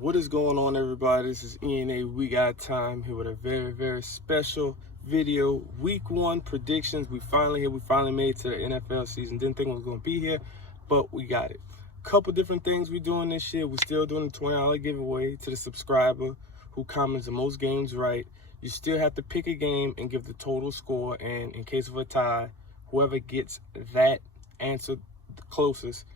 What is going on, everybody? This is ENA We Got Time here with a very special video. Week 1 predictions. We finally here. We finally made it to the NFL season. Didn't think we was going to be here, but we got it. Couple different things we're doing this year. We're still doing the $20 giveaway to the subscriber who comments the most games right. You still have to pick a game and give the total score, and in case of a tie, whoever gets that answer the closest,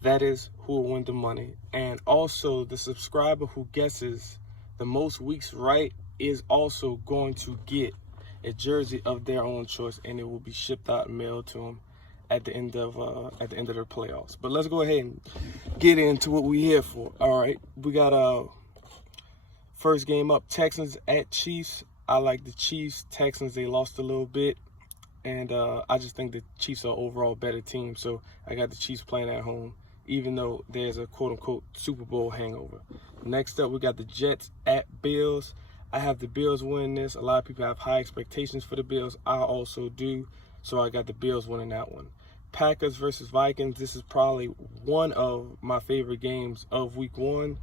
that is who will win the money. And also, the subscriber who guesses the most weeks right is also going to get a jersey of their own choice, and it will be shipped out and mailed to them at the end of their playoffs. But let's go ahead and get into what we're here for. All right, we got first game up, Texans at Chiefs. I like the Chiefs. Texans, they lost a little bit, and I just think the Chiefs are overall better team, so I got the Chiefs playing at home, even though there's a quote-unquote Super Bowl hangover. Next up, we got the Jets at Bills. I have the Bills winning this. A lot of people have high expectations for the Bills. I also do, so I got the Bills winning that one. Packers versus Vikings. This is probably one of my favorite games of Week 1.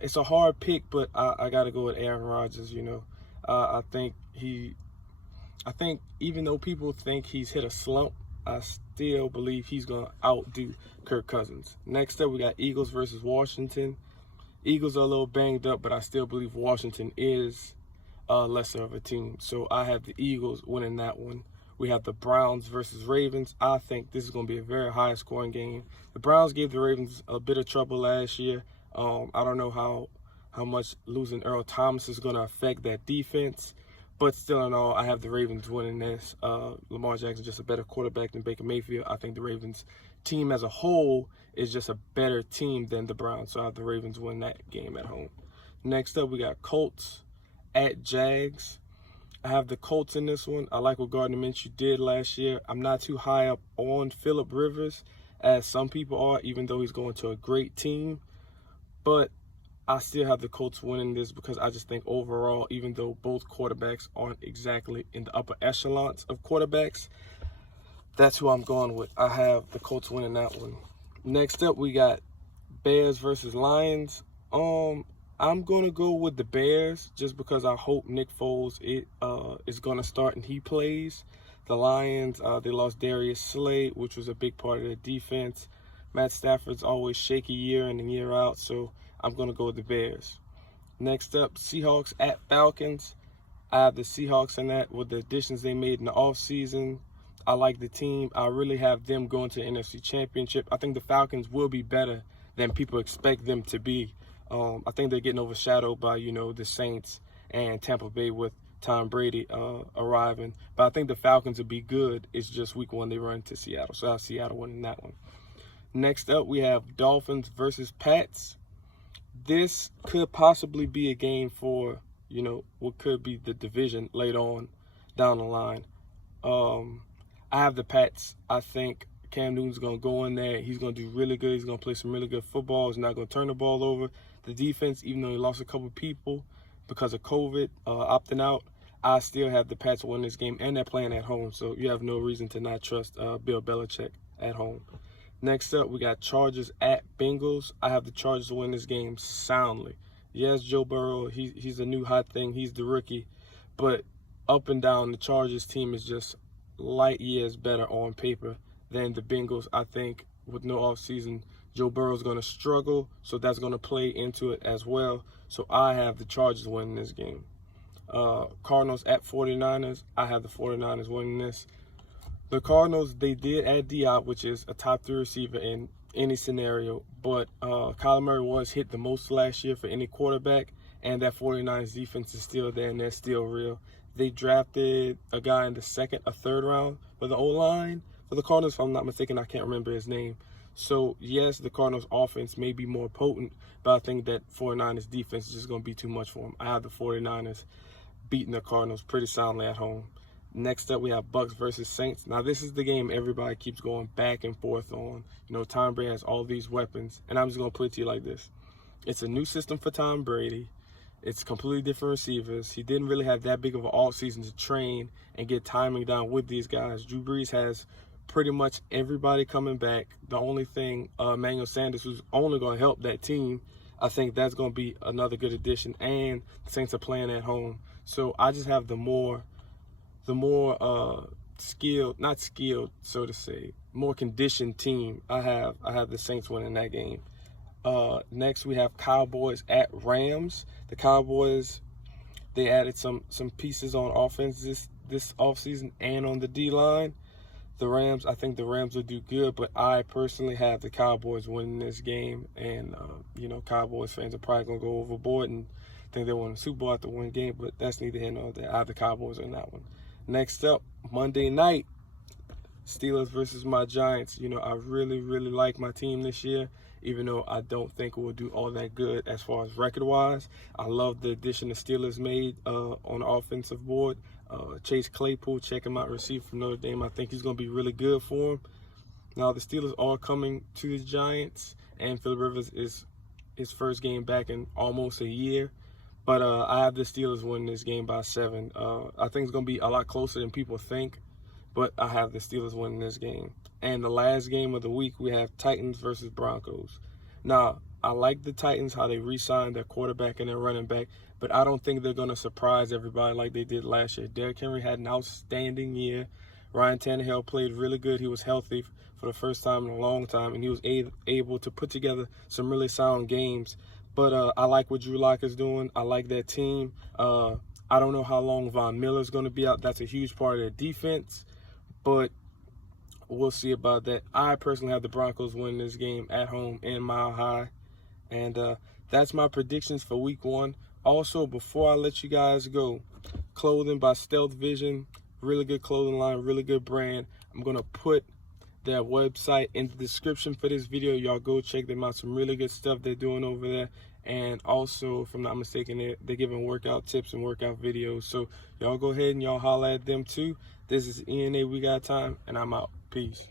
It's a hard pick, but I got to go with Aaron Rodgers, you know. I think even though people think he's hit a slump, I still believe he's going to outdo Kirk Cousins. Next up, we got Eagles versus Washington. Eagles are a little banged up, but I still believe Washington is lesser of a team. So I have the Eagles winning that one. We have the Browns versus Ravens. I think this is going to be a very high-scoring game. The Browns gave the Ravens a bit of trouble last year. I don't know how much losing Earl Thomas is going to affect that defense. But still in all, I have the Ravens winning this. Lamar Jackson just a better quarterback than Baker Mayfield. I think the Ravens team as a whole is just a better team than the Browns. So I have the Ravens win that game at home. Next up, we got Colts at Jags. I have the Colts in this one. I like what Gardner Minshew did last year. I'm not too high up on Phillip Rivers as some people are, even though he's going to a great team. But I still have the Colts winning this because I just think overall, even though both quarterbacks aren't exactly in the upper echelons of quarterbacks, that's who I'm going with. I have the Colts winning that one. Next up, we got Bears versus Lions. I'm going to go with the Bears just because I hope Nick Foles is going to start and he plays. The Lions, they lost Darius Slay, which was a big part of their defense. Matt Stafford's always shaky year in and year out, so I'm going to go with the Bears. Next up, Seahawks at Falcons. I have the Seahawks in that with the additions they made in the offseason. I like the team. I really have them going to the NFC Championship. I think the Falcons will be better than people expect them to be. I think they're getting overshadowed by, the Saints and Tampa Bay with Tom Brady arriving. But I think the Falcons will be good. It's just Week 1 they run into Seattle. So I have Seattle winning that one. Next up, we have Dolphins versus Pats. This could possibly be a game for, what could be the division later on down the line. I have the Pats. I think Cam Newton's going to go in there. He's going to do really good. He's going to play some really good football. He's not going to turn the ball over. The defense, even though he lost a couple of people because of COVID, opting out, I still have the Pats win this game, and they're playing at home. So you have no reason to not trust Bill Belichick at home. Next up, we got Chargers at Bengals. I have the Chargers win this game soundly. Yes, Joe Burrow, he's a new hot thing. He's the rookie. But up and down, the Chargers team is just light years better on paper than the Bengals. I think with no offseason, Joe Burrow's going to struggle, so that's going to play into it as well. So I have the Chargers winning this game. Cardinals at 49ers. I have the 49ers winning this. The Cardinals, they did add Diop, which is a top 3 receiver in any scenario, but Kyler Murray was hit the most last year for any quarterback, and that 49ers defense is still there, and they're still real. They drafted a guy in the second or third round for the O-line for the Cardinals, if I'm not mistaken. I can't remember his name. So, yes, the Cardinals' offense may be more potent, but I think that 49ers defense is just going to be too much for them. I have the 49ers beating the Cardinals pretty soundly at home. Next up, we have Bucks versus Saints. Now, this is the game everybody keeps going back and forth on. Tom Brady has all these weapons, and I'm just going to put it to you like this. It's a new system for Tom Brady. It's completely different receivers. He didn't really have that big of an offseason to train and get timing down with these guys. Drew Brees has pretty much everybody coming back. The only thing, Emmanuel Sanders, who's only going to help that team, I think that's going to be another good addition, and the Saints are playing at home. So I just have the more skilled, not skilled, so to say, more conditioned team. I have the Saints winning that game. Next, we have Cowboys at Rams. The Cowboys, they added some pieces on offense this offseason and on the D-line. The Rams, I think the Rams will do good, but I personally have the Cowboys winning this game. And, Cowboys fans are probably going to go overboard and think they won the Super Bowl after one game, but that's neither here nor there. I have the Cowboys in that one. Next up, Monday night, Steelers versus my Giants. I really, really like my team this year, even though I don't think we'll do all that good as far as record-wise. I love the addition the Steelers made on the offensive board. Chase Claypool, check him out, receiver from Notre Dame. I think he's going to be really good for him. Now, the Steelers are coming to the Giants, and Phillip Rivers is his first game back in almost a year. But I have the Steelers winning this game by 7. I think it's going to be a lot closer than people think, but I have the Steelers winning this game. And the last game of the week, we have Titans versus Broncos. Now, I like the Titans, how they re-signed their quarterback and their running back, but I don't think they're going to surprise everybody like they did last year. Derrick Henry had an outstanding year. Ryan Tannehill played really good. He was healthy for the first time in a long time, and he was able to put together some really sound games. But I like what Drew Lock is doing. I like that team. I don't know how long Von Miller's going to be out. That's a huge part of their defense, but we'll see about that. I personally have the Broncos winning this game at home in Mile High. And that's my predictions for week 1. Also, before I let you guys go, clothing by Stealth Vision, really good clothing line, really good brand. I'm going to put their website in the description for this video. Y'all go check them out. Some really good stuff they're doing over there. And also, if I'm not mistaken, they're giving workout tips and workout videos. So y'all go ahead and y'all holler at them too. This is ENA We Got Time, and I'm out. Peace.